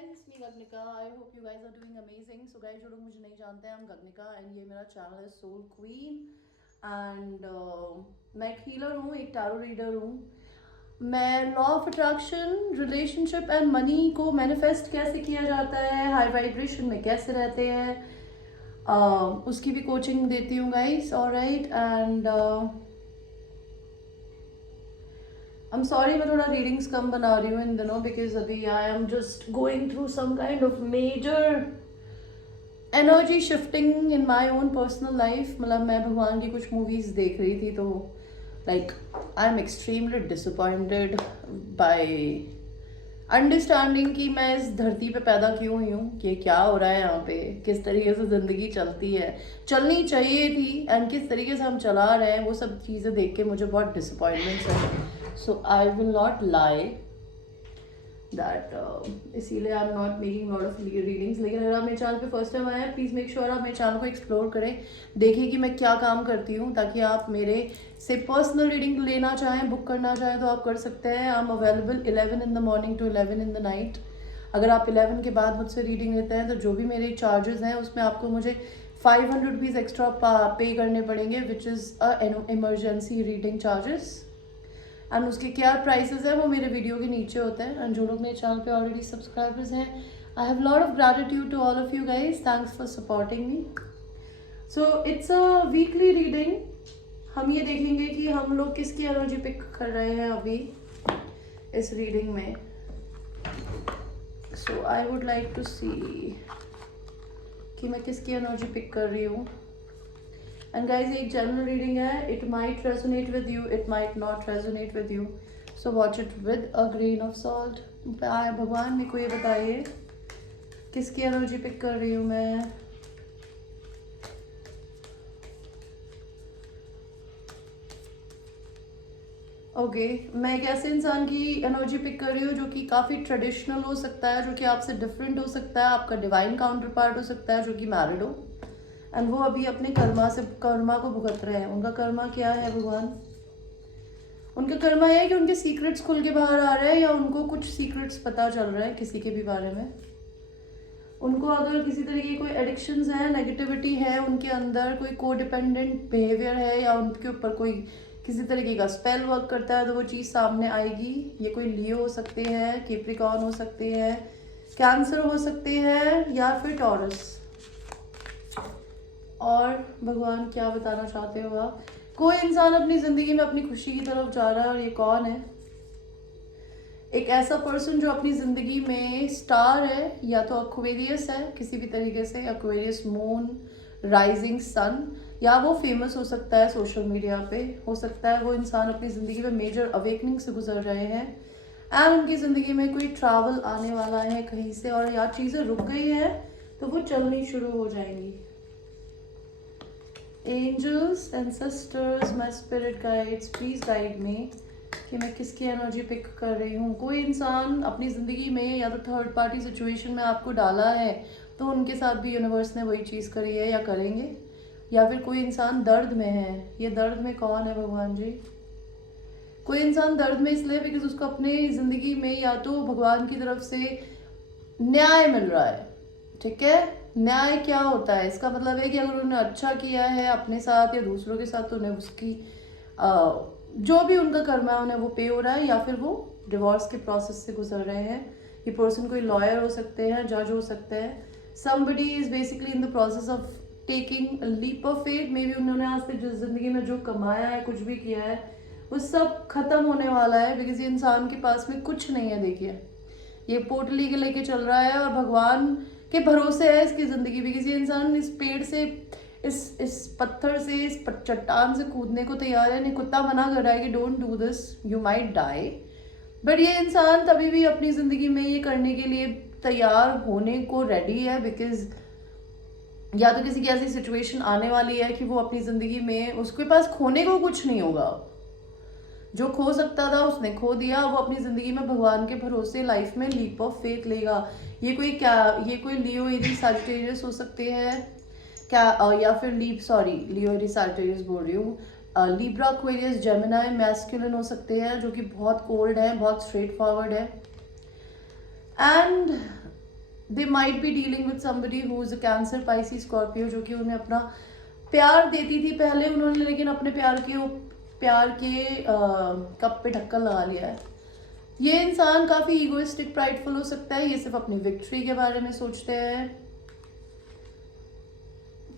guys, it's me Gagnika. I hope you guys are doing amazing. So guys, जो लोग मुझे नहीं जानते हैं, I'm Gagnika and ये मेरा चैनल है Soul Queen and मैं एक हीलर हूँ, एक टैरो रीडर हूँ. मैं law of attraction, relationship and money को मैनिफेस्ट कैसे किया जाता है, हाई वाइब्रेशन में कैसे रहते हैं, उसकी भी कोचिंग देती हूँ guys. Alright and I'm sorry मैं थोड़ा रीडिंग्स कम बना रही हूँ इन दिनों बिकॉज अभी I am just going through some kind of major energy shifting in my own personal life. मतलब मैं भगवान की कुछ मूवीज देख रही थी तो like I am extremely disappointed by understanding कि मैं इस धरती पे पैदा क्यों हुई हूँ, कि क्या हो रहा है यहाँ पे, किस तरीके से ज़िंदगी चलती है, चलनी चाहिए थी एंड किस तरीके से हम चला रहे हैं, वो सब चीज़ें देख के मुझे बहुत डिसअपॉइंटमेंट्स है. So I will not lie that इसीलिए I am not making lot of readings. लेकिन अगर आप मेरे चैनल पे फर्स्ट टाइम आए हैं, प्लीज़ मेक श्योर आप मेरे चैनल को एक्सप्लोर करें, देखें कि मैं क्या काम करती हूँ, ताकि आप मेरे से पर्सनल रीडिंग लेना चाहें, बुक करना चाहें तो आप कर सकते हैं. I am available 11 in the morning to 11 in the night. अगर आप 11 के बाद मुझसे रीडिंग लेते हैं तो जो भी मेरे चार्जेस हैं उसमें आपको मुझे 500 रुपीज़ एक्स्ट्रा पे करने पड़ेंगे, which is emergency reading charges. And उसके क्या प्राइसेस है वो मेरे वीडियो के नीचे होते हैं. एंड जो लोग मेरे चैनल पे ऑलरेडी सब्सक्राइबर्स हैं, I have lot of gratitude to all of you guys. Thanks for supporting me. So it's a weekly reading. हम ये देखेंगे कि हम लोग किसकी एनर्जी पिक कर रहे हैं अभी इस रीडिंग में. सो आई वुड लाइक टू सी कि मैं किसकी एनर्जी पिक कर रही हूँ. एंड गाइज एक जनरल रीडिंग है. It might resonate with you, it might not resonate with you, so watch it with a grain of salt. भगवान मेरे को ये बताइए किसकी एनर्जी पिक कर रही हूँ मैं. ओके मैं एक ऐसे इंसान की एनर्जी पिक कर रही हूँ जो कि काफ़ी ट्रेडिशनल हो सकता है, जो कि आपसे डिफरेंट हो सकता है, आपका डिवाइन काउंटर पार्ट हो सकता है, जो कि मैरिड हो एंड वो अभी अपने कर्मा को भुगत रहे हैं. उनका कर्मा क्या है भगवान? उनका कर्मा है कि उनके सीक्रेट्स खुल के बाहर आ रहे हैं या उनको कुछ सीक्रेट्स पता चल रहा है किसी के भी बारे में. उनको अगर किसी तरीके की कोई एडिक्शंस है, नेगेटिविटी है उनके अंदर, कोई को डिपेंडेंट बिहेवियर है या उनके ऊपर कोई किसी तरीके का स्पेल वर्क करता है तो वो चीज़ सामने आएगी. ये कोई लियो हो सकते हैं, कैप्रिकॉर्न हो सकते हैं, कैंसर हो सकते हैं या फिर टॉरस. और भगवान क्या बताना चाहते हो आप? कोई इंसान अपनी ज़िंदगी में अपनी खुशी की तरफ जा रहा है और ये कौन है? एक ऐसा पर्सन जो अपनी ज़िंदगी में स्टार है, या तो एक्वेरियस है किसी भी तरीके से, एक्वेरियस मून, राइजिंग सन, या वो फेमस हो सकता है सोशल मीडिया पे. हो सकता है वो इंसान अपनी ज़िंदगी में मेजर अवेकनिंग से गुजर रहे हैं एंड उनकी ज़िंदगी में कोई ट्रैवल आने वाला है कहीं से, और या चीज़ें रुक गई हैं तो वो चलनी शुरू हो जाएंगी. Angels, ancestors, my spirit guides, please guide me कि मैं किसकी एनर्जी पिक कर रही हूँ. कोई इंसान अपनी ज़िंदगी में या तो थर्ड पार्टी सिचुएशन में आपको डाला है तो उनके साथ भी यूनिवर्स ने वही चीज़ करी है या करेंगे. या फिर कोई इंसान दर्द में है. ये दर्द में कौन है भगवान जी? कोई इंसान दर्द में इसलिए बिकॉज उसको अपने ज़िंदगी में या तो भगवान की तरफ से न्याय मिल रहा है. ठीक है, न्याय क्या होता है? इसका मतलब है कि अगर उन्होंने अच्छा किया है अपने साथ या दूसरों के साथ तो उन्हें उसकी जो भी उनका कर्मा है उन्हें वो पे हो रहा है, या फिर वो डिवोर्स के प्रोसेस से गुजर रहे हैं. ये पर्सन कोई लॉयर हो सकते हैं, जज हो सकते हैं. Somebody is basically in the process of taking leap of faith. Maybe उन्होंने आज तक जो जिंदगी में जो कमाया है, कुछ भी किया है, वो सब खत्म होने वाला है बिकॉज ये इंसान के पास में कुछ नहीं है. देखिए ये पोटली के लेके चल रहा है और भगवान के भरोसे है इसकी ज़िंदगी भी. किसी इंसान इस पेड़ से, इस पत्थर से, इस चट्टान से कूदने को तैयार है. नहीं, कुत्ता मना कर रहा है कि don't do this, you might die. But ये इंसान तभी भी अपनी ज़िंदगी में ये करने के लिए तैयार होने को रेडी है बिकॉज या तो किसी की ऐसी सिचुएशन आने वाली है कि वो अपनी ज़िंदगी में, उसके पास खोने को कुछ नहीं होगा. जो खो सकता था उसने खो दिया. वो अपनी ज़िंदगी में भगवान के भरोसे लाइफ में लीप ऑफ फेथ लेगा. ये कोई लियो एरीज सैजिटेरियस हो सकते हैं क्या, या फिर लियो एरीज सैजिटेरियस बोल रही हूँ, लिब्रा, एक्वेरियस, जेमिनी, मैस्कुलिन हो सकते हैं जो कि बहुत कोल्ड है, बहुत स्ट्रेट फॉरवर्ड है. And they might be dealing with somebody who is a cancer, Pisces, Scorpio, जो कि उन्हें अपना प्यार देती थी पहले उन्होंने, लेकिन अपने प्यार के कप पे ढक्कन लगा लिया है। ये इंसान काफ़ी ईगोइस्टिक, प्राइडफुल हो सकता है। ये सिर्फ अपनी विक्ट्री के बारे में सोचते हैं।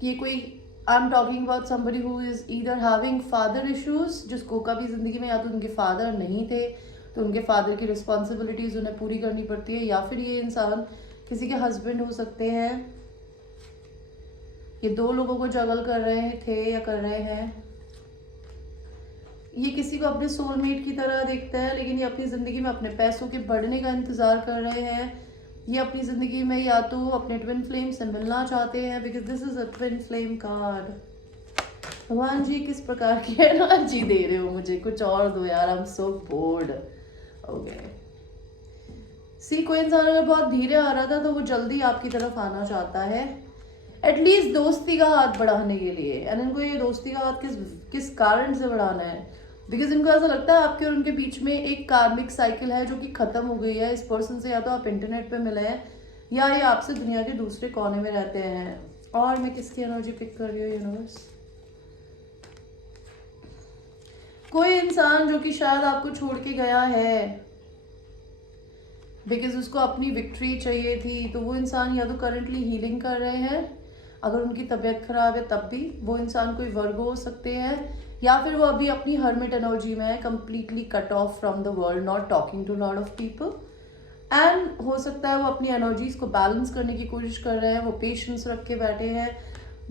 ये कोई, I am talking about somebody who is either having father issues, जिसको कभी जिंदगी में या तो उनके फादर नहीं थे तो उनके फादर की रिस्पॉन्सिबिलिटीज उन्हें पूरी करनी पड़ती है, या फिर ये इंसान किसी के हस्बैंड हो सकते हैं। ये दो लोगों को जगल कर रहे थे या कर रहे हैं। ये किसी को अपने सोलमेट की तरह देखता है, लेकिन ये अपनी ज़िंदगी में अपने पैसों के बढ़ने का इंतज़ार कर रहे हैं। ये अपनी ज़िंदगी में या तो अपने ट्विन फ्लेम से मिलना चाहते हैं, because this is a twin flame card. भगवान जी किस प्रकार की एनर्जी दे रहे हो मुझे, कुछ और दो यार, I am so bored. Okay, see कोई इंसान अगर बहुत धीरे आ रहा था तो वो जल्दी आपकी तरफ आना चाहता है, एटलीस्ट दोस्ती का हाथ बढ़ाने के लिए। एंड इनको ये दोस्ती का हाथ किस कारण से बढ़ाना है, बिकॉज इनको ऐसा लगता है आपके और उनके बीच में एक कार्मिक साइकिल है जो कि खत्म हो गई है। इस पर्सन से या तो आप इंटरनेट पे मिले हैं या ये आपसे दुनिया के दूसरे कोने में रहते हैं। और मैं किसकी एनर्जी पिक कर रही हूँ यूनिवर्स? कोई इंसान जो कि शायद आपको छोड़ के गया है बिकॉज उसको अपनी विक्ट्री चाहिए थी, तो वो इंसान या तो करंटली हीलिंग कर रहे हैं, अगर उनकी तबीयत खराब है तब भी। वो इंसान कोई वर्गो हो सकते हैं, या फिर वो अभी अपनी हर्मिट एनर्जी में है, completely cut off from the world, not talking to lot of people. And हो सकता है वो अपनी एनर्जीज को बैलेंस करने की कोशिश कर रहे हैं, वो पेशेंस रख के बैठे हैं।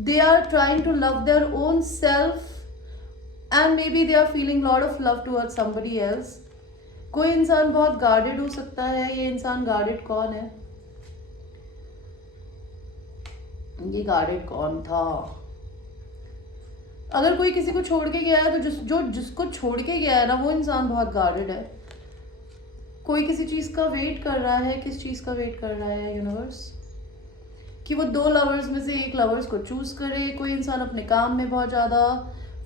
They are trying to love their own self and maybe they are feeling lot of love towards somebody else. कोई इंसान बहुत गार्डेड हो सकता है। ये इंसान गार्डेड कौन है? ये गार्डेड कौन था? अगर कोई किसी को छोड़ के गया है तो जिसको छोड़ के गया है ना, वो इंसान बहुत गार्डेड है। कोई किसी चीज का वेट कर रहा है। किस चीज का वेट कर रहा है यूनिवर्स? कि वो दो लवर्स में से एक लवर्स को चूज करे। कोई इंसान अपने काम में बहुत ज्यादा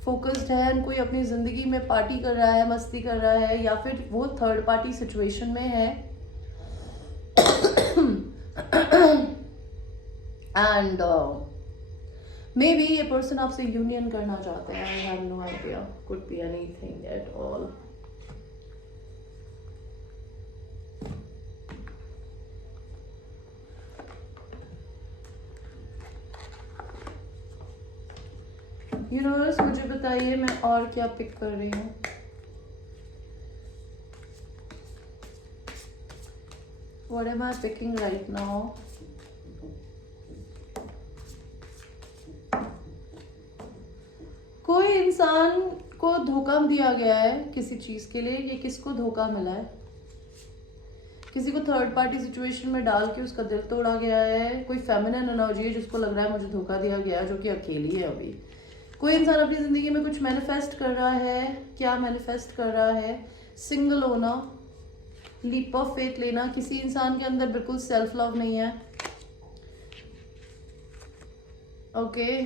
फोकस्ड है, कोई अपनी जिंदगी में पार्टी कर रहा है, मस्ती कर रहा है, या फिर वो थर्ड पार्टी सिचुएशन में है। एंड मे बी ये पर्सन आपसे यूनियन करना चाहते हैं। I have no idea, could be anything at all. Universe मुझे बताइए मैं और क्या पिक कर रही हूँ। What am I picking right now? कोई इंसान को धोखा दिया गया है किसी चीज के लिए। ये किसको धोखा मिला है? किसी को थर्ड पार्टी सिचुएशन में डाल के उसका दिल तोड़ा गया है। कोई फेमिनिन एनर्जी है जिसको लग रहा है मुझे धोखा दिया गया, जो कि अकेली है अभी। कोई इंसान अपनी जिंदगी में कुछ मैनिफेस्ट कर रहा है। क्या मैनिफेस्ट कर रहा है? सिंगल होना, लीप ऑफ फेथ लेना। किसी इंसान के अंदर बिल्कुल सेल्फ लव नहीं है। ओके,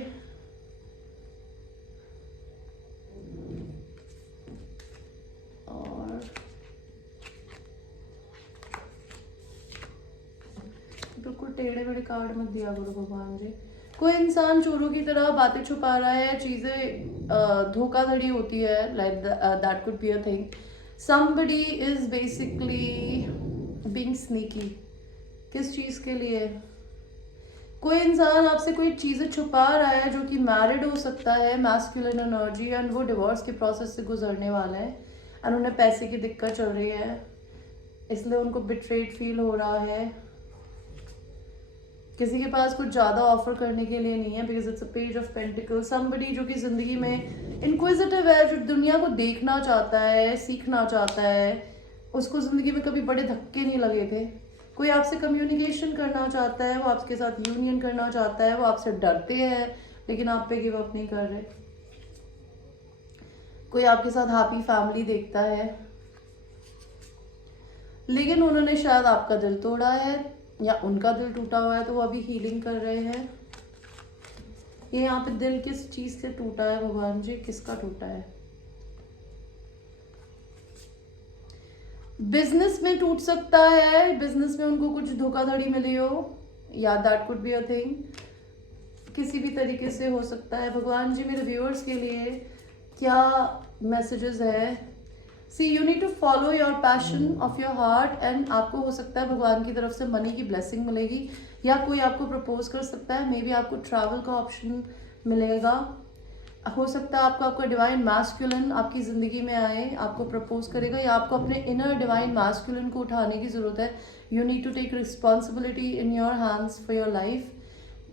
और बिल्कुल टेढ़े मेढ़े कार्ड मत दिया करो भगवान जी। कोई इंसान चोरों की तरह बातें छुपा रहा है, चीजें धोखाधड़ी होती है, like that could be a thing. somebody is basically being sneaky। किस चीज के लिए? कोई इंसान आपसे कोई चीजें छुपा रहा है, जो कि मैरिड हो सकता है, मैस्कुलिन एनर्जी, एंड वो डिवोर्स के प्रोसेस से गुजरने वाले हैं, एंड उन्हें पैसे की दिक्कत चल रही है, इसलिए उनको बिट्रेड फील हो रहा है। किसी के पास कुछ ज्यादा ऑफर करने के लिए नहीं है, because it's a page of pentacle. Somebody जो कि जिंदगी में इंक्विजिटिव है, जो दुनिया को देखना चाहता है, सीखना चाहता है, उसको जिंदगी में कभी बड़े धक्के नहीं लगे थे। कोई आपसे कम्युनिकेशन करना चाहता है, वो आपके साथ यूनियन करना चाहता है, वो आपसे डरते हैं लेकिन आप पे गिव अप नहीं कर रहे। कोई आपके साथ हैप्पी फैमिली देखता है, लेकिन उन्होंने शायद आपका दिल तोड़ा है या उनका दिल टूटा हुआ है, तो वो अभी हीलिंग कर रहे हैं। ये यहाँ पे दिल किस चीज से टूटा है भगवान जी? किसका टूटा है? बिजनेस में टूट सकता है। बिजनेस में उनको कुछ धोखाधड़ी मिली हो, या that could be a thing, किसी भी तरीके से हो सकता है। भगवान जी मेरे व्यूअर्स के लिए क्या मैसेजेस है? See you need to follow your passion of your heart, and आपको हो सकता है भगवान की तरफ से मनी की ब्लेसिंग मिलेगी, या कोई आपको प्रपोज कर सकता है, मे बी आपको ट्रैवल का ऑप्शन मिलेगा। हो सकता है आपका डिवाइन मैस्कुलिन आपकी ज़िंदगी में आए, आपको प्रपोज करेगा, या आपको अपने इनर डिवाइन मैस्कुलिन को उठाने की ज़रूरत है। You need to take responsibility in your hands for your life,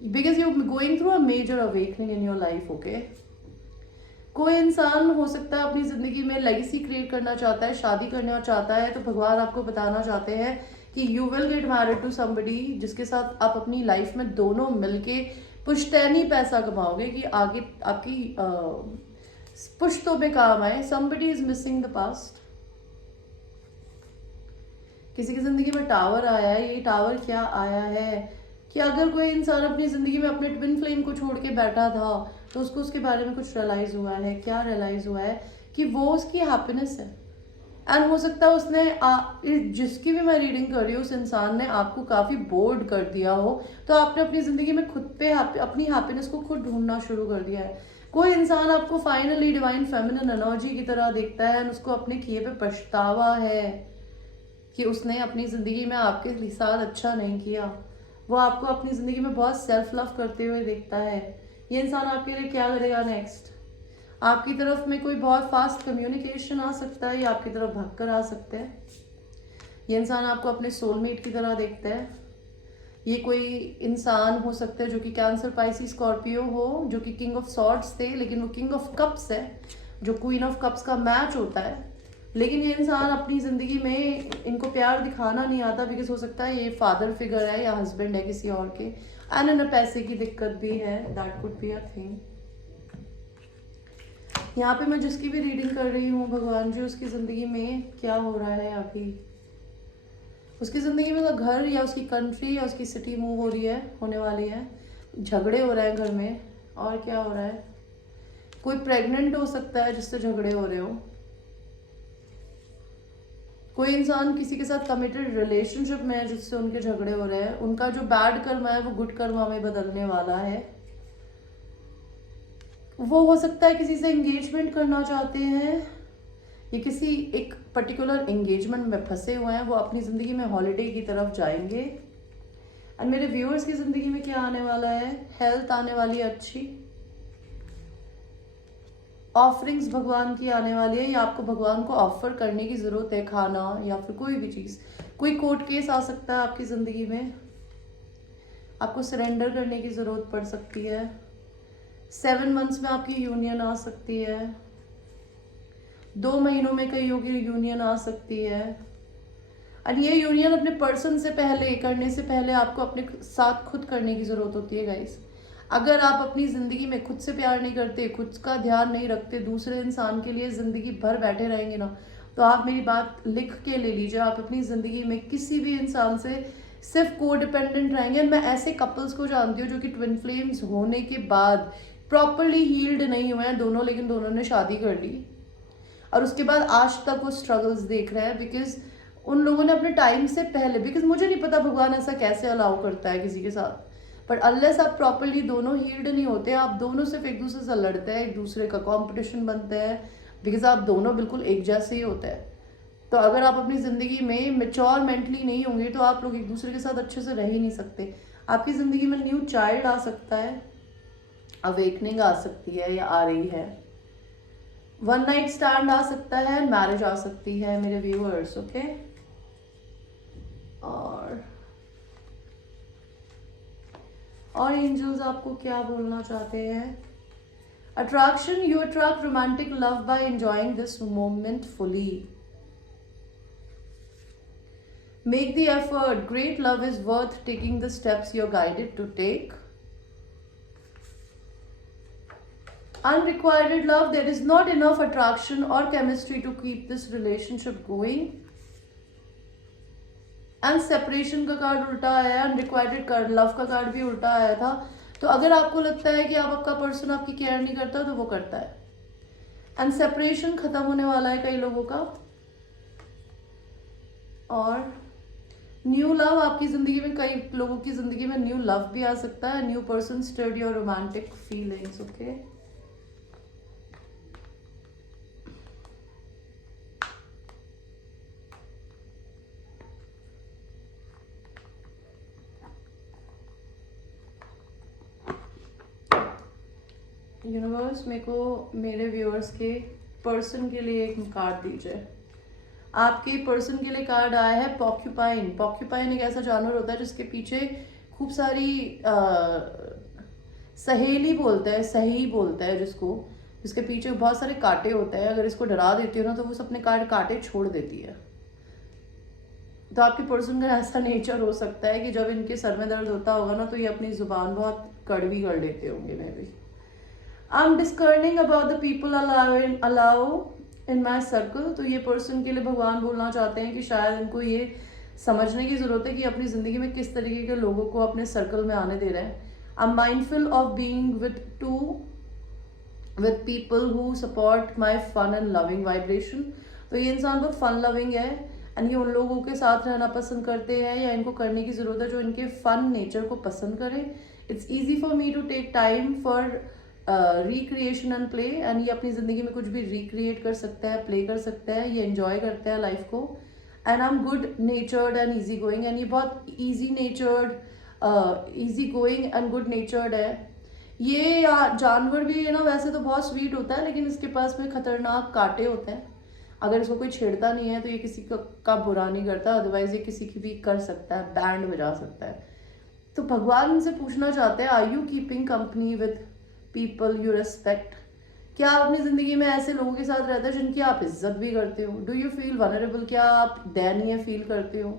because you going through a major awakening in your life. Okay, कोई इंसान हो सकता है अपनी ज़िंदगी में लेगेसी क्रिएट करना चाहता है, शादी करना चाहता है, तो भगवान आपको बताना चाहते हैं कि you will get married to somebody जिसके साथ आप अपनी लाइफ में दोनों मिलके पुश्तैनी पैसा कमाओगे कि आगे आपकी पुश्तों में काम आए। Somebody is missing the past. किसी की जिंदगी में टावर आया है, ये टावर क्या आया है कि अगर कोई इंसान अपनी जिंदगी में अपने ट्विन फ्लेम को छोड़ के बैठा था तो उसको उसके बारे में कुछ रियलाइज हुआ है। क्या रियलाइज हुआ है? कि वो उसकी हैप्पीनेस है। एंड हो सकता है उसने जिसकी भी मैं रीडिंग कर रही हूँ, उस इंसान ने आपको काफ़ी बोर्ड कर दिया हो, तो आपने अपनी ज़िंदगी में खुद पे अपनी हैप्पीनेस को खुद ढूंढना शुरू कर दिया है। कोई इंसान आपको फाइनली डिवाइन फेमिनिन एनर्जी की तरह देखता है, एंड उसको अपने किए पे पछतावा है कि उसने अपनी ज़िंदगी में आपके साथ अच्छा नहीं किया। वो आपको अपनी ज़िंदगी में बहुत सेल्फ लव करते हुए देखता है। ये इंसान आपके लिए क्या करेगा नेक्स्ट? आपकी तरफ में कोई बहुत फास्ट कम्युनिकेशन आ सकता है, या आपकी तरफ भागकर आ सकते हैं। ये इंसान आपको अपने सोलमेट की तरह देखता है। ये कोई इंसान हो सकता है जो कि कैंसर, पाइसिस, स्कॉर्पियो हो, जो कि किंग ऑफ सॉर्ड्स थे, लेकिन वो किंग ऑफ कप्स है, जो क्वीन ऑफ कप्स का मैच होता है। लेकिन ये इंसान अपनी ज़िंदगी में इनको प्यार दिखाना नहीं आता, बिकॉज हो सकता है ये फादर फिगर है या हस्बैंड है किसी और के, एंड इन्हें पैसे की दिक्कत भी है। That could be a thing. यहाँ पे मैं जिसकी भी रीडिंग कर रही हूँ, भगवान जी उसकी ज़िंदगी में क्या हो रहा है अभी? उसकी ज़िंदगी में उसका घर या उसकी कंट्री या उसकी सिटी मूव हो रही है, होने वाली है। झगड़े हो रहे हैं घर में, और क्या हो रहा है? कोई प्रेग्नेंट हो सकता है जिससे झगड़े हो रहे हो। कोई इंसान किसी के साथ कमिटेड रिलेशनशिप में है जिससे उनके झगड़े हो रहे हैं। उनका जो बैड कर्मा है वो गुड कर्मा में बदलने वाला है। वो हो सकता है किसी से एंगेजमेंट करना चाहते हैं, ये किसी एक पर्टिकुलर एंगेजमेंट में फंसे हुए हैं। वो अपनी ज़िंदगी में हॉलीडे की तरफ जाएंगे। एंड मेरे व्यूअर्स की ज़िंदगी में क्या आने वाला है? हेल्थ आने वाली है अच्छी, ऑफरिंग्स भगवान की आने वाली है, या आपको भगवान को ऑफर करने की ज़रूरत है, खाना या फिर कोई भी चीज़। कोई कोर्ट केस आ सकता है आपकी ज़िंदगी में, आपको सरेंडर करने की ज़रूरत पड़ सकती है। 7 मंथ्स में आपकी यूनियन आ सकती है, 2 महीनों में कईयों की यूनियन आ सकती है। और ये यूनियन अपने पर्सन से पहले करने से पहले आपको अपने साथ खुद करने की ज़रूरत होती है गाइस। अगर आप अपनी ज़िंदगी में खुद से प्यार नहीं करते, खुद का ध्यान नहीं रखते, दूसरे इंसान के लिए ज़िंदगी भर बैठे रहेंगे ना, तो आप मेरी बात लिख के ले लीजिए, आप अपनी ज़िंदगी में किसी भी इंसान से सिर्फ को डिपेंडेंट रहेंगे। मैं ऐसे कपल्स को जानती हूँ जो कि ट्विन फ्लेम्स होने के बाद प्रॉपरली हील्ड नहीं हुए हैं दोनों, लेकिन दोनों ने शादी कर ली और उसके बाद आज तक वो स्ट्रगल्स देख रहे हैं, बिकॉज उन लोगों ने अपने टाइम से पहले, बिकॉज मुझे नहीं पता भगवान ऐसा कैसे अलाउ करता है किसी के साथ, बट अनलेस आप प्रॉपरली दोनों हील्ड नहीं होते, आप दोनों सिर्फ एक दूसरे से लड़ते हैं, एक दूसरे का कंपटीशन बनते हैं, बिकॉज आप दोनों बिल्कुल एक जैसे ही होते हैं। तो अगर आप अपनी ज़िंदगी में मेच्योर मेंटली नहीं होंगे तो आप लोग एक दूसरे के साथ अच्छे से रह ही नहीं सकते। आपकी ज़िंदगी में न्यू चाइल्ड आ सकता है, अवेकनिंग आ सकती है या आ रही है, वन नाइट स्टैंड आ सकता है, मैरिज आ सकती है मेरे व्यूअर्स। ओके, और एंजल्स आपको क्या बोलना चाहते हैं? Attraction, you attract romantic love by enjoying this moment fully. Make the effort, great love is worth taking the steps you are guided to take. Unrequited love, there is not enough attraction or chemistry to keep this relationship going. And separation का card उल्टा आया है, unrequited card, love का card भी उल्टा आया था। तो अगर आपको लगता है कि आपका पर्सन आपकी केयर नहीं करता तो वो करता है, एंड सेपरेशन खत्म होने वाला है कई लोगों का। और न्यू लव आपकी ज़िंदगी में, कई लोगों की ज़िंदगी में न्यू लव भी आ सकता है। New person stirred your romantic feelings. Okay, universe मेरे को मेरे व्यूअर्स के पर्सन के लिए एक कार्ड दीजिए। आपके पर्सन के लिए कार्ड आया है पॉक्यूपाइन। पॉक्यूपाइन एक ऐसा जानवर होता है जिसके पीछे खूब सारी सहेली बोलते हैं, सही बोलते हैं जिसको, जिसके पीछे बहुत सारे कांटे होते हैं। अगर इसको डरा देती हो ना तो वो अपने कांटे छोड़ देती है। तो आपके पर्सन का ऐसा नेचर हो सकता है कि जब इनके सर में दर्द होता होगा ना तो ये अपनी जुबान बहुत कड़वी कर लेते होंगे। मैं भी I am discerning about the people allow in my circle. तो ये पर्सन के लिए भगवान बोलना चाहते हैं कि शायद इनको ये समझने की ज़रूरत है कि अपनी ज़िंदगी में किस तरीके के लोगों को अपने सर्कल में आने दे रहे हैं। I am mindful of being with people who support my fun and loving vibration. तो ये इंसान बहुत फन लविंग है एंड ये उन लोगों के साथ रहना पसंद करते हैं या इनको करने की ज़रूरत है जो इनके फन नेचर को पसंद करें। It's easy for me to take time for recreation and play. And ये अपनी ज़िंदगी में कुछ भी रिक्रिएट कर सकता है, प्ले कर सकता है, ये एंजॉय करता है लाइफ को। And I am good नेचर्ड and easy going. And ये बहुत easy नेचर्ड, easy going and good नेचर्ड है। ये जानवर भी है ना, वैसे तो बहुत स्वीट होता है लेकिन इसके पास में खतरनाक कांटे होते हैं। अगर इसको कोई छेड़ता नहीं है तो ये किसी का बुरा नहीं करता, अदरवाइज ये किसी की भी कर सकता है, बैंड बजा सकता है। तो भगवान इनसे पूछना चाहते हैं, are you keeping company with people you respect? क्या आप अपनी ज़िंदगी में ऐसे लोगों के साथ रहते हैं जिनकी आप इज्जत भी करते हो? Do you feel vulnerable? क्या आप दयनीय फील करते हो?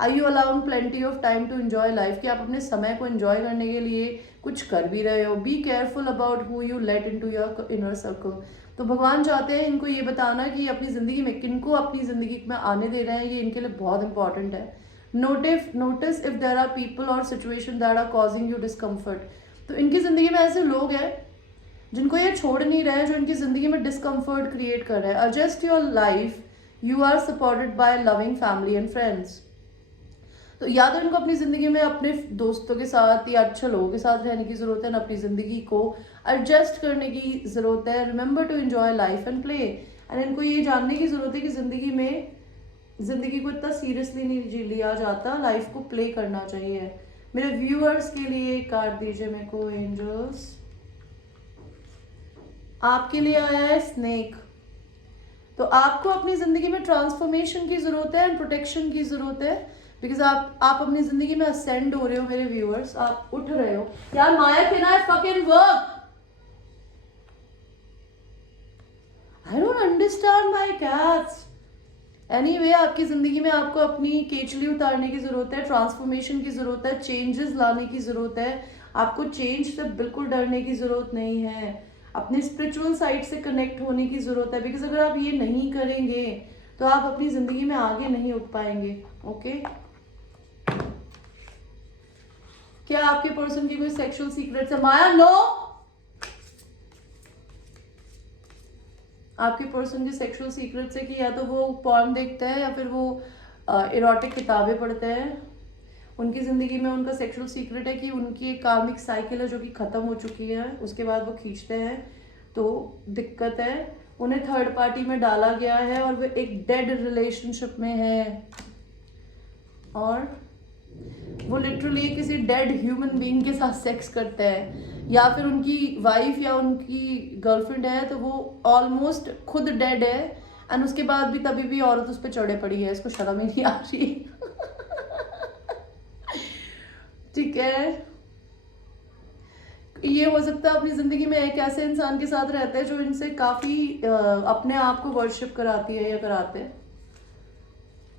Are you allowing plenty of time to enjoy life? कि आप अपने समय को एंजॉय करने के लिए कुछ कर भी रहे हो? Be careful about who you let in to your inner circle. तो भगवान चाहते हैं इनको ये बताना कि अपनी ज़िंदगी में किनको अपनी ज़िंदगी में आने दे रहे हैं, ये इनके लिए बहुत इंपॉर्टेंट है। Notice if there are people और situation that are causing you discomfort. तो इनकी ज़िंदगी में ऐसे लोग हैं जिनको ये छोड़ नहीं रहे हैं, जो इनकी ज़िंदगी में डिस्कम्फर्ट क्रिएट कर रहे हैं। Adjust your life, you are supported by loving family and friends. तो या तो इनको अपनी ज़िंदगी में अपने दोस्तों के साथ या अच्छे लोगों के साथ रहने की ज़रूरत है, ना अपनी ज़िंदगी को एडजस्ट करने की ज़रूरत है। Remember to enjoy life and play. And इनको ये जानने की ज़रूरत है कि ज़िंदगी को इतना सीरियसली नहीं लिया जाता, लाइफ को प्ले करना चाहिए। मेरे व्यूअर्स के लिए एक कार्ड दीजिए मेरे को एंजल्स। आपके लिए आया है स्नेक। तो आपको अपनी ज़िंदगी में ट्रांसफॉर्मेशन की ज़रूरत है एंड प्रोटेक्शन की ज़रूरत है, बिकॉज आप अपनी ज़िंदगी में असेंड हो रहे हो मेरे व्यूअर्स, आप उठ रहे हो। यार Maya can I fucking work? I don't understand my cats. Anyway, आपकी ज़िंदगी में आपको अपनी केचली उतारने की ज़रूरत है, ट्रांसफॉर्मेशन की ज़रूरत है, चेंजेस लाने की ज़रूरत है। आपको चेंज से बिल्कुल डरने की ज़रूरत नहीं है, अपनी स्पिरिचुअल साइड से कनेक्ट होने की ज़रूरत है। बिकॉज अगर आप ये नहीं करेंगे तो आप अपनी ज़िंदगी में आगे नहीं उठ पाएंगे। ओके, क्या आपके पर्सन की कोई सेक्सुअल सीक्रेट्स है? माया नो। आपके पर्सन के सेक्सुअल सीक्रेट्स है कि या तो वो पॉर्न देखते हैं या फिर वो इरोटिक किताबें पढ़ते हैं। उनकी ज़िंदगी में उनका सेक्सुअल सीक्रेट है कि उनकी एक कार्मिक साइकिल है जो कि ख़त्म हो चुकी है, उसके बाद वो खींचते हैं तो दिक्कत है। उन्हें थर्ड पार्टी में डाला गया है और वो एक डेड रिलेशनशिप में है और वो लिटरली किसी डेड ह्यूमन बीइंग के साथ सेक्स करते हैं, या फिर उनकी वाइफ या उनकी गर्लफ्रेंड है तो वो ऑलमोस्ट खुद डेड है एंड उसके बाद भी तभी भी औरत उस पर चढ़े पड़ी है, इसको शर्म ही नहीं आ रही। ठीक है, ये हो सकता है अपनी ज़िंदगी में एक ऐसे इंसान के साथ रहते हैं जो इनसे काफ़ी अपने आप को वर्शिप कराती है या कराते हैं।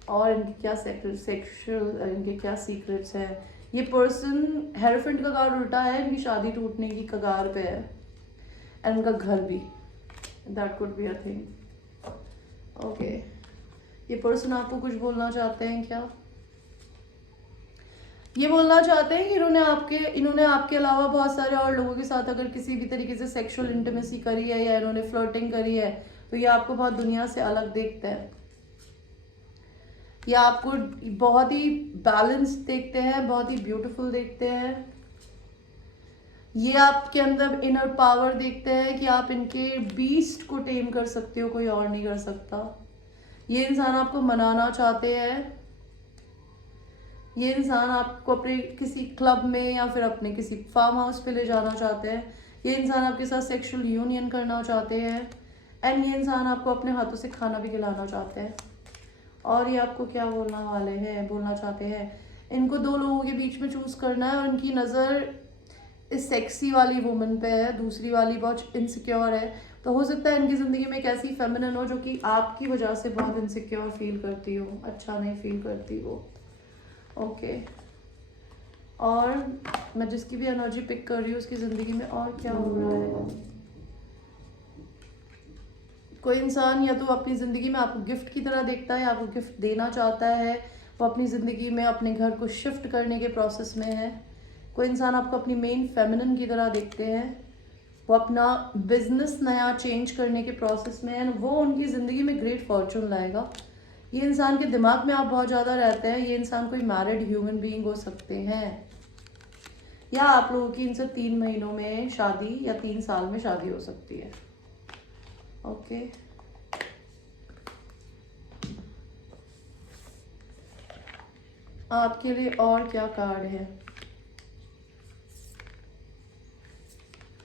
और इनके क्या सेक्सुअल इनके क्या सीक्रेट्स हैं? ये पर्सन हेरोफेंट का कार्ड उल्टा है, इनकी शादी टूटने की कगार पे है एंड इनका घर भी, that could be a thing. Okay, ये पर्सन आपको कुछ बोलना चाहते हैं क्या? ये बोलना चाहते हैं कि इन्होंने आपके अलावा बहुत सारे और लोगों के साथ अगर किसी भी तरीके से सेक्सुअल इंटीमेसी करी है या इन्होंने फ्लर्टिंग करी है तो ये आपको बहुत दुनिया से अलग देखते हैं। या आपको बहुत ही बैलेंस देखते हैं, बहुत ही ब्यूटीफुल देखते हैं। ये आपके अंदर इनर पावर देखते हैं कि आप इनके बीस्ट को टेम कर सकते हो, कोई और नहीं कर सकता। ये इंसान आपको मनाना चाहते हैं, ये इंसान आपको अपने किसी क्लब में या फिर अपने किसी फार्म हाउस पे ले जाना चाहते हैं। ये इंसान आपके साथ सेक्सुअल यूनियन करना चाहते हैं एंड ये इंसान आपको अपने हाथों से खाना भी खिलाना चाहते हैं। और ये आपको क्या बोलना चाहते हैं। इनको दो लोगों के बीच में चूज करना है और इनकी नज़र इस सेक्सी वाली वुमन पे है, दूसरी वाली बहुत इनसिक्योर है। तो हो सकता है इनकी ज़िंदगी में एक ऐसी फेमिनिन हो जो कि आपकी वजह से बहुत इनसिक्योर फील करती हो, अच्छा नहीं फील करती हो। ओके, और मैं जिसकी भी एनर्जी पिक कर रही हूँ उसकी ज़िंदगी में और क्या हो रहा है। कोई इंसान या तो अपनी ज़िंदगी में आपको गिफ्ट की तरह देखता है, आपको गिफ्ट देना चाहता है, वो अपनी ज़िंदगी में अपने घर को शिफ्ट करने के प्रोसेस में है। कोई इंसान आपको अपनी मेन फेमिनिन की तरह देखते हैं, वो अपना बिजनेस नया चेंज करने के प्रोसेस में है, वो उनकी ज़िंदगी में ग्रेट फॉर्चून लाएगा। ये इंसान के दिमाग में आप बहुत ज़्यादा रहते हैं। ये इंसान कोई मैरिड ह्यूमन बीइंग हो सकते हैं या आप लोगों की इनसे 3 महीनों में शादी या 3 साल में शादी हो सकती है। ओके, आपके लिए और क्या कार्ड है।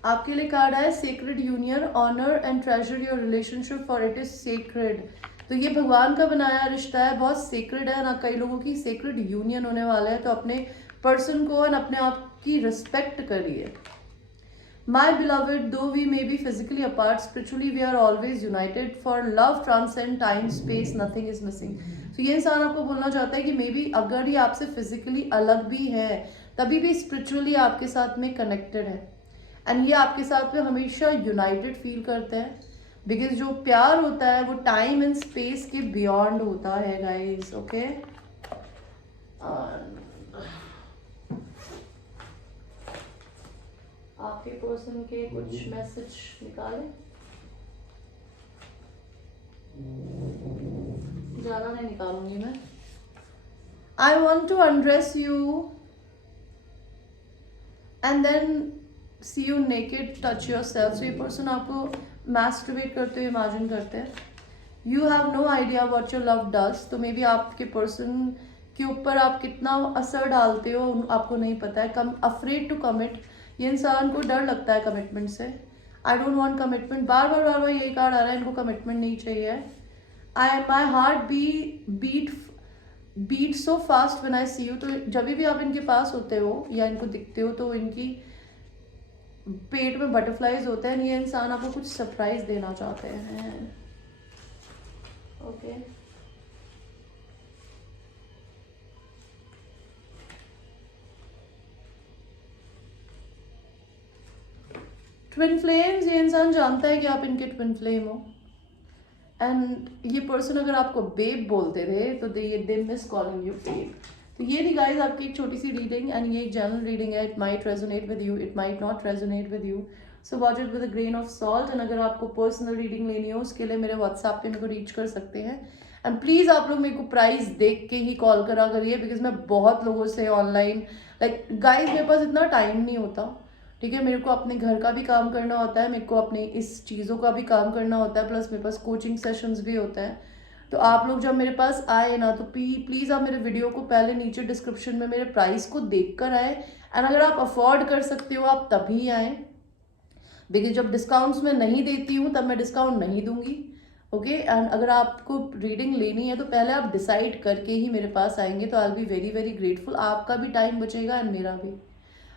आपके लिए कार्ड है sacred union, honour and treasure your relationship for it is sacred. तो ये भगवान का बनाया रिश्ता है, बहुत सेक्रेड है ना। कई लोगों की सेक्रेड यूनियन होने वाला है, तो अपने पर्सन को और अपने आप की रिस्पेक्ट करिए। My beloved, though we may be physically apart, spiritually we are always united. For love transcend time, space, nothing is missing. तो ये इंसान आपको बोलना चाहता है कि मे बी अगर ये आपसे फिजिकली अलग भी है तभी भी स्पिरिचुअली आपके साथ में कनेक्टेड है एंड ये आपके साथ में हमेशा यूनाइटेड फील करते हैं। बिकॉज जो प्यार होता है वो टाइम एंड स्पेस के बियॉन्ड होता है गाइज। ओके, आपके पर्सन के कुछ मैसेज निकाले, ज़्यादा नहीं निकालूंगी मैं। I want to undress you and then see you naked, touch yourself. So ये पर्सन आपको मैस्टरबेट करते हुए इमेजिन करते हैं। You have no idea what your love does. तो मे बी आपके पर्सन के ऊपर आप कितना असर डालते हो आपको नहीं पता है। कम अफ्रेड टू कमिट, ये इंसान को डर लगता है कमिटमेंट से। आई डोंट वांट कमिटमेंट, बार बार यही कार्ड आ रहा है, इनको कमिटमेंट नहीं चाहिए। My heart beat so fast when I see you. तो जब भी आप इनके पास होते हो या इनको दिखते हो तो इनकी पेट में बटरफ्लाइज होते हैं। ये इंसान आपको कुछ सरप्राइज देना चाहते हैं। ओके, ट्विन फ्लेम्स, ये इंसान जानता है कि आप इनके ट्विन फ्लेम हो एंड ये पर्सन अगर आपको बेब बोलते थे तो they miss calling you babe. तो ये थी गाइस आपकी एक छोटी सी रीडिंग एंड ये एक जनरल रीडिंग है। It might resonate with you, it might not resonate with you, so watch it with a grain of salt. And अगर आपको पर्सनल रीडिंग लेनी हो उसके लिए मेरे व्हाट्सएप पे मेरे को रीच कर सकते हैं। एंड प्लीज़ आप लोग मेरे को प्राइस देख के ही कॉल करा करिए, बिकॉज मैं बहुत लोगों से ऑनलाइन गाइस मेरे पास इतना टाइम नहीं होता, ठीक है। मेरे को अपने घर का भी काम करना होता है, मेरे को अपने इस चीज़ों का भी काम करना होता है, प्लस मेरे पास कोचिंग सेशंस भी होता है। तो आप लोग जब मेरे पास आए ना तो प्लीज़ आप मेरे वीडियो को पहले नीचे डिस्क्रिप्शन में मेरे प्राइस को देख कर आए एंड अगर आप अफोर्ड कर सकते हो आप तभी आएँ, बिकॉज जब डिस्काउंट्स में नहीं देती हूँ तब मैं डिस्काउंट नहीं दूंगी। ओके, एंड अगर आपको रीडिंग लेनी है तो पहले आप डिसाइड करके ही मेरे पास आएंगे, तो I will be very very grateful. आपका भी टाइम बचेगा एंड मेरा भी।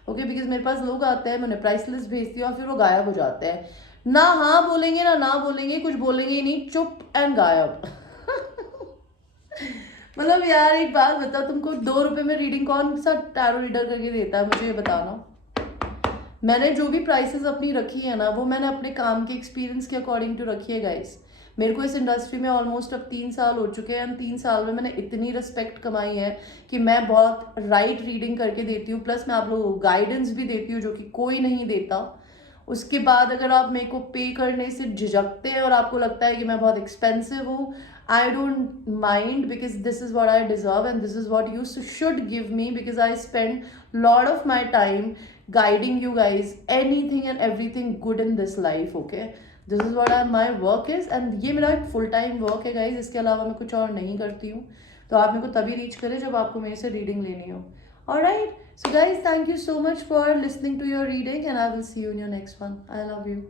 ओके, बिकॉज मेरे पास लोग आते हैं, मैंने प्राइस लिस्ट भेजती हूँ और फिर वो गायब हो जाते हैं। ना हाँ बोलेंगे ना बोलेंगे, कुछ बोलेंगे ही नहीं, चुप एंड गायब। मतलब यार एक बात बताओ, तुमको 2 रुपए में रीडिंग कौन सा टैरो रीडर करके देता है, मुझे ये बताना। मैंने जो भी प्राइसेस अपनी रखी है ना वो मैंने अपने काम के एक्सपीरियंस के अकॉर्डिंग टू रखी है गाइस। मेरे को इस इंडस्ट्री में ऑलमोस्ट अब 3 साल हो चुके हैं एंड 3 साल में मैंने इतनी रिस्पेक्ट कमाई है कि मैं बहुत राइट रीडिंग करके देती हूँ, प्लस मैं आप लोगों को गाइडेंस भी देती हूँ जो कि कोई नहीं देता। उसके बाद अगर आप मेरे को पे करने से झिझकते हैं और आपको लगता है कि मैं बहुत एक्सपेंसिव हूँ, I don't mind because this is what I deserve and this is what you should give me, because I spend lot of my time guiding you guys anything and everything good in this life. Okay, this is what my work is and ये मेरा एक full time work है guys, इसके अलावा मैं कुछ और नहीं करती हूँ. तो आप मेरे को तभी रीच करें जब आपको मेरे से रीडिंग लेनी हो. Alright, so guys, thank you so much for listening to your reading and I will see you in your next one. I love you.